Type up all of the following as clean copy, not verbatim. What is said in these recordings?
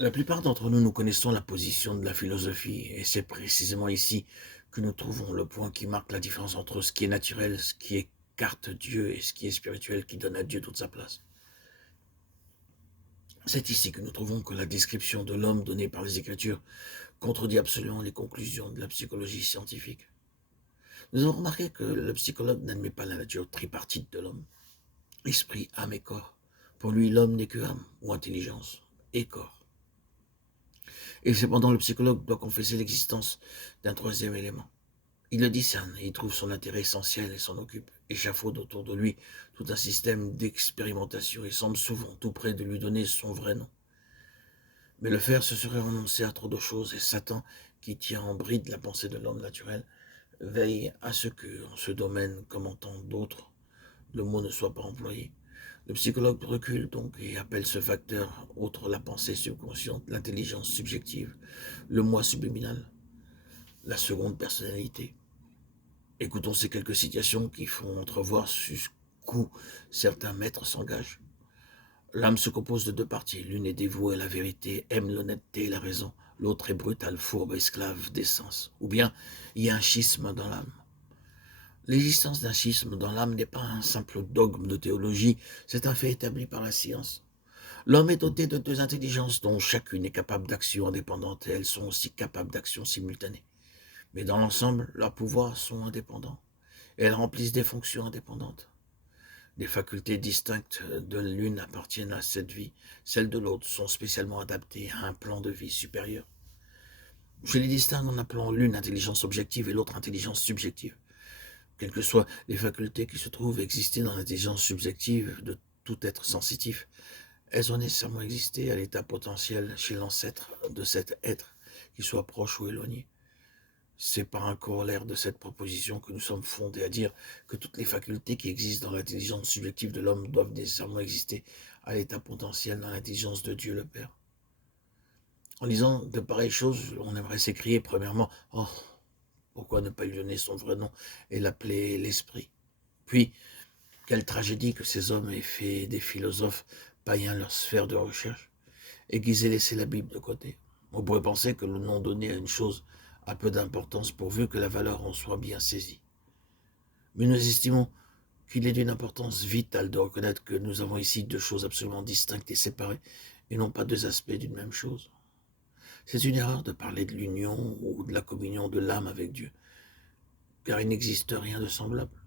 La plupart d'entre nous, nous connaissons la position de la philosophie, et c'est précisément ici que nous trouvons le point qui marque la différence entre ce qui est naturel, ce qui écarte Dieu, et ce qui est spirituel, qui donne à Dieu toute sa place. C'est ici que nous trouvons que la description de l'homme donnée par les Écritures contredit absolument les conclusions de la psychologie scientifique. Nous avons remarqué que le psychologue n'admet pas la nature tripartite de l'homme, esprit, âme et corps. Pour lui, l'homme n'est que âme ou intelligence et corps. Et cependant, le psychologue doit confesser l'existence d'un troisième élément. Il le discerne et il trouve son intérêt essentiel et s'en occupe, échafaude autour de lui tout un système d'expérimentation et semble souvent tout près de lui donner son vrai nom. Mais le faire, ce serait renoncer à trop de choses, et Satan, qui tient en bride la pensée de l'homme naturel, veille à ce que, en ce domaine comme en tant d'autres, le mot ne soit pas employé. Le psychologue recule donc et appelle ce facteur, outre la pensée subconsciente, l'intelligence subjective, le moi subliminal, la seconde personnalité. Écoutons ces quelques citations qui font entrevoir jusqu'où certains maîtres s'engagent. L'âme se compose de deux parties. L'une est dévouée à la vérité, aime l'honnêteté et la raison. L'autre est brutale, fourbe, esclave des sens. Ou bien, il y a un schisme dans l'âme. L'existence d'un schisme dans l'âme n'est pas un simple dogme de théologie, c'est un fait établi par la science. L'homme est doté de deux intelligences dont chacune est capable d'action indépendante et elles sont aussi capables d'action simultanée. Mais dans l'ensemble, leurs pouvoirs sont indépendants et elles remplissent des fonctions indépendantes. Des facultés distinctes de l'une appartiennent à cette vie, celles de l'autre sont spécialement adaptées à un plan de vie supérieur. Je les distingue en appelant l'une intelligence objective et l'autre intelligence subjective. Quelles que soient les facultés qui se trouvent exister dans l'intelligence subjective de tout être sensitif, elles ont nécessairement existé à l'état potentiel chez l'ancêtre de cet être, qu'il soit proche ou éloigné. C'est par un corollaire de cette proposition que nous sommes fondés à dire que toutes les facultés qui existent dans l'intelligence subjective de l'homme doivent nécessairement exister à l'état potentiel dans l'intelligence de Dieu le Père. En lisant de pareilles choses, on aimerait s'écrier premièrement « Oh, pourquoi ne pas lui donner son vrai nom et l'appeler l'Esprit ?» Puis, quelle tragédie que ces hommes aient fait des philosophes païens leur sphère de recherche et qu'ils aient laissé la Bible de côté. On pourrait penser que le nom donné à une chose a peu d'importance pourvu que la valeur en soit bien saisie. Mais nous estimons qu'il est d'une importance vitale de reconnaître que nous avons ici deux choses absolument distinctes et séparées, et non pas deux aspects d'une même chose. C'est une erreur de parler de l'union ou de la communion de l'âme avec Dieu, car il n'existe rien de semblable.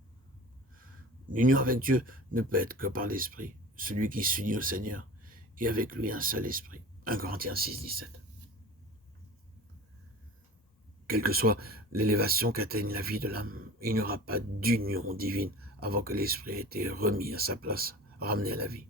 L'union avec Dieu ne peut être que par l'Esprit, celui qui s'unit au Seigneur, et avec lui un seul esprit. 1 Corinthiens 6, 17. Quelle que soit l'élévation qu'atteigne la vie de l'âme, il n'y aura pas d'union divine avant que l'esprit ait été remis à sa place, ramené à la vie.